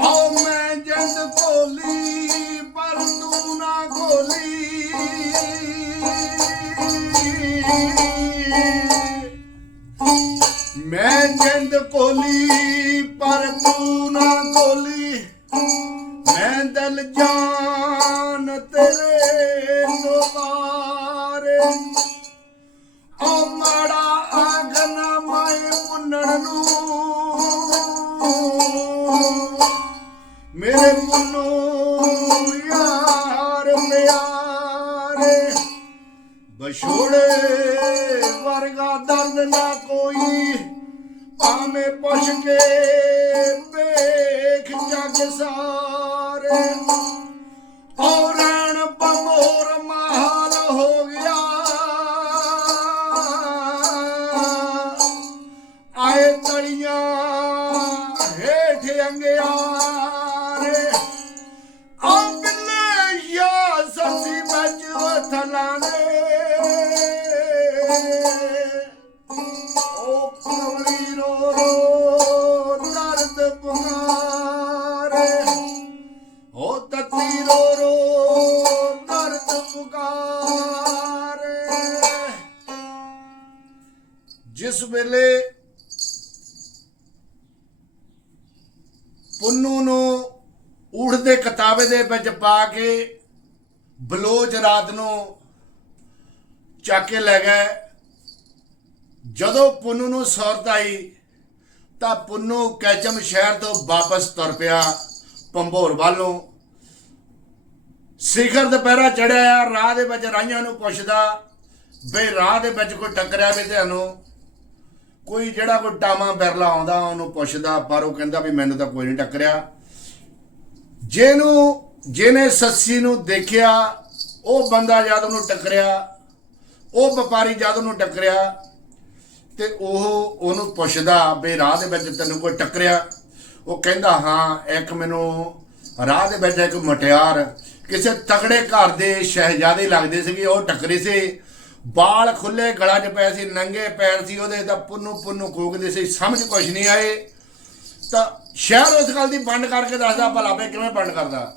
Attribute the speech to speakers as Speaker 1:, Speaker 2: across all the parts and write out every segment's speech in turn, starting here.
Speaker 1: ਆਓ ਮੈਂ ਜੰਦ ਕੋਲੀ ਪਰ ਤੂੰ ਨਾ ਕੋਲੀ ਮੈਂ ਜੰਦ ਕੋਲੀ ਪਰ ਕੋਲੀ ਮੈਂ ਦਿਲ ਜਾਨ ਤੇਰੇ ਦੁਆਰੇ ਓ ਮਾੜਾ ਆਗਨ ਮਾਏ ਪੁੰਨਣ ਨੂੰ। ਮੇਰੇ ਮੁੰਨੂ ਯਾਰ ਪਿਆਰੇ ਬਸ਼ੋੜੇ ਵਰਗਾ ਦਰਦ ਨਾ ਕੋਈ, ਭਾਵੇਂ ਪੁੱਛ ਕੇ ਵੇਖ ਜਗ ਸਾਰੇ। ਔਰਣ ਪਮੋਰ ਆਏ ਹੇਠ ਅੰਗਿਆਰੇ। ਆ ਬਿੱਲੇ ਯਾ ਸੱਸੀ ਵਿੱਚ ਵਥਲਾਣੇ ਓ ਕਮਲੀ ਰੋ ਰੋ, ਦਰਦ ਪੁਕਾਰੇ। ਓ ਤਤੀ ਰੋ ਰੋ, ਦਰਦ ਪੁਕਾਰੇ। ਜਿਸ ਵੇਲੇ ਪੁੰਨੂ ਨੂੰ ਊਠ ਦੇ ਕਿਤਾਬੇ ਦੇ ਵਿੱਚ ਪਾ ਕੇ ਬਲੋਚ ਰਾਤ ਨੂੰ ਚੱਕ ਕੇ ਲੈ ਗਏ। ਜਦੋਂ ਪੁੰਨੂ ਨੂੰ ਸ਼ੁਰਤ ਆਈ ਤਾਂ ਪੁੰਨੂ ਕੈਚਮ ਸ਼ਹਿਰ ਤੋਂ ਵਾਪਸ ਤੁਰ ਪਿਆ ਪੰਭੋਰ ਵੱਲੋਂ। ਸਿਖਰ ਦੁਪਹਿਰਾ ਚੜਿਆ ਰਾਹ ਦੇ ਵਿੱਚ ਰਾਈਆਂ ਨੂੰ ਪੁੱਛਦਾ, ਬਈ ਰਾਹ ਦੇ ਵਿੱਚ ਕੋਈ ਟੱਕਰਿਆ ਵੀ ਤੁਹਾਨੂੰ ਕੋਈ ਜਿਹੜਾ ਕੋਈ ਟਾਮਾ ਬਿਰਲਾ ਆਉਂਦਾ, ਉਹਨੂੰ ਪੁੱਛਦਾ, ਪਰ ਉਹ ਕਹਿੰਦਾ ਵੀ ਮੈਨੂੰ ਤਾਂ ਕੋਈ ਨਹੀਂ ਟੱਕਰਿਆ। ਜਿਹਨੂੰ, ਜਿਹਨੇ ਸੱਸੀ ਨੂੰ ਦੇਖਿਆ, ਉਹ ਬੰਦਾ ਜਦ ਉਹਨੂੰ ਟੱਕਰਿਆ, ਉਹ ਵਪਾਰੀ ਜਦ ਉਹਨੂੰ ਟੱਕਰਿਆ, ਤੇ ਉਹ ਉਹਨੂੰ ਪੁੱਛਦਾ ਵੀ ਰਾਹ ਦੇ ਵਿੱਚ ਤੈਨੂੰ ਕੋਈ ਟੱਕਰਿਆ? ਉਹ ਕਹਿੰਦਾ, ਹਾਂ, ਇੱਕ ਮੈਨੂੰ ਰਾਹ ਦੇ ਵਿੱਚ ਇੱਕ ਮਟਿਆਰ, ਕਿਸੇ ਤਕੜੇ ਘਰ ਦੇ ਸ਼ਹਿਜ਼ਾਦੇ ਲੱਗਦੇ ਸੀਗੇ, ਉਹ ਟੱਕਰੇ ਸੀ। ਬਾਲ ਖੁੱਲੇ, ਗਲਾ 'ਚ ਪਏ ਸੀ, ਨੰਗੇ ਪੈਰ ਸੀ, ਉਹਦੇ ਤਾਂ ਪੁੰਨੂ ਪੁੰਨੂ ਖੋਕਦੇ ਸੀ, ਸਮਝ ਕੁਛ ਨਹੀਂ ਆਏ। ਤਾਂ ਸ਼ਹਿਰ ਉਸ ਗੱਲ ਦੀ ਬੰਦ ਕਰਕੇ ਦੱਸਦਾ, ਭਲਾ ਵੀ ਕਿਵੇਂ ਬੰਦ ਕਰਦਾ?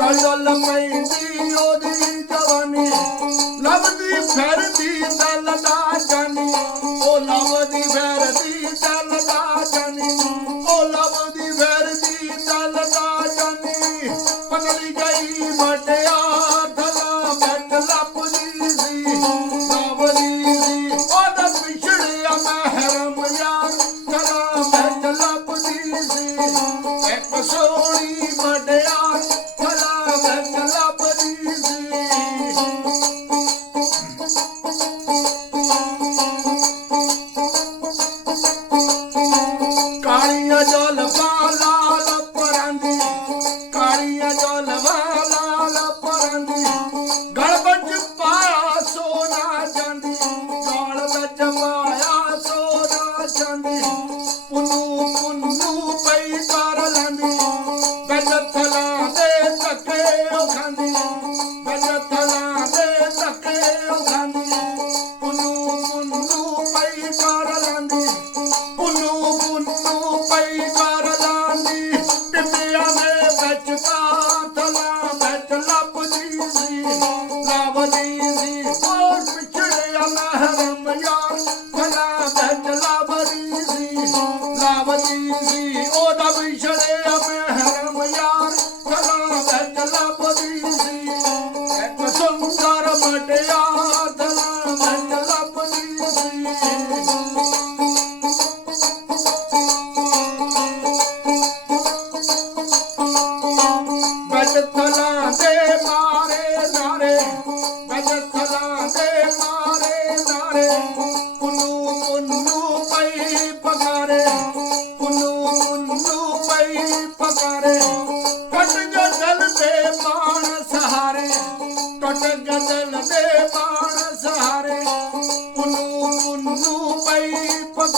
Speaker 1: डल पवंदी जवानी लवंद फैरंदी उमी फैरंदी ਇੱਕ ਸੋਹਣੀ ਮਟਿਆਰ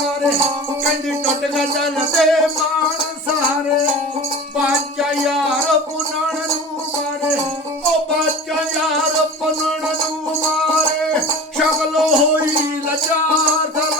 Speaker 1: ਸਾਰੇ ਕਹਿੰਦੀ ਟੁੱਟ ਗਦਨ ਤੇ ਮਾਣ ਸਾਰੇ। ਬਾਚਾ ਯਾਰ ਪੁਨਣ ਨੂੰ ਮਾਰੇ। ਉਹ ਬਾਚਾ ਯਾਰ ਪੁਨਣ ਨੂੰ ਮਾਰੇ। ਸ਼ਗਲ ਹੋਈ ਲਚਾਰ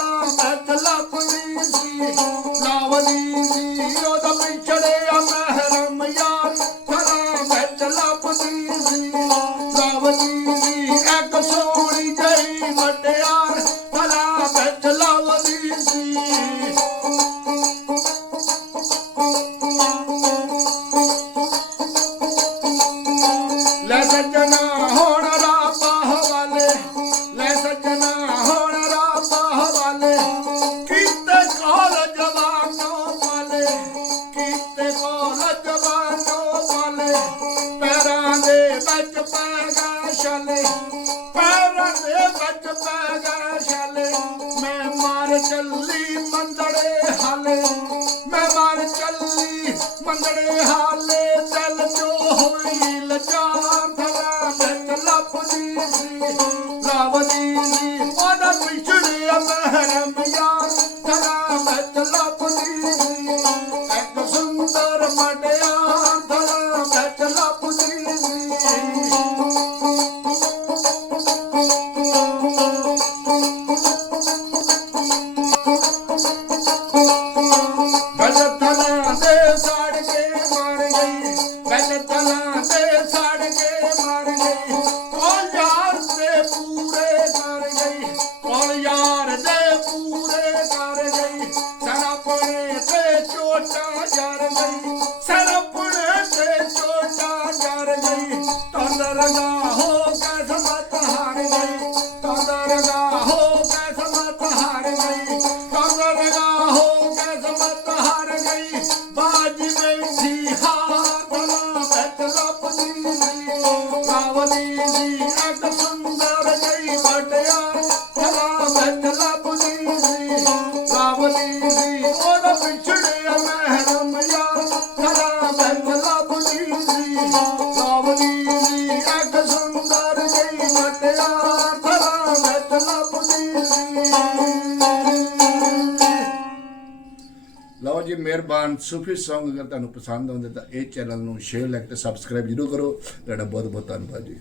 Speaker 1: ਛਾਲੇ ਪੈਰਾਂ ਦੇ ਮੈਂ ਮਾਰ ਚੱਲੀ ਮੰਦੜੇ ਹਾਲੇ ਮੈਂ ਮਾਰ ਚੱਲੀ ਮੰਦੜੇ ਹਾਲੇ। ਗਲਤ ਨਾ ਤੇ ਸੜ ਕੇ ਮਰ ਗਈ ਕੋਲ ਯਾਰ ਦੇ ਪੂਰੇ ਕਰ ਗਈ ਕੋਲ ਯਾਰ ਦੇ ਪੂਰੇ ਕਰ ਗਈ ਸਰਪਣੇ ਤੇ ਚੋਟਾਂ ਜਰ ਗਈ। ਸਰਪਣੇ ਤੇ ਚੋਟਾਂ ਜਰ ਗਈ। ਤਨ ਰਗਾ Nowadays, the act of ਸਾਹਿਬਾਨ ਸੂਫੀ ਸੌਂਗ ਅਗਰ ਤੁਹਾਨੂੰ ਪਸੰਦ ਆਉਂਦੇ ਤਾਂ ਇਹ ਚੈਨਲ ਨੂੰ ਸ਼ੇਅਰ ਲਾਈਕ ਤੇ ਸਬਸਕ੍ਰਾਈਬ ਜਰੂਰ ਕਰੋ। ਤੁਹਾਡਾ ਬਹੁਤ ਬਹੁਤ ਧੰਨਵਾਦ ਜੀ।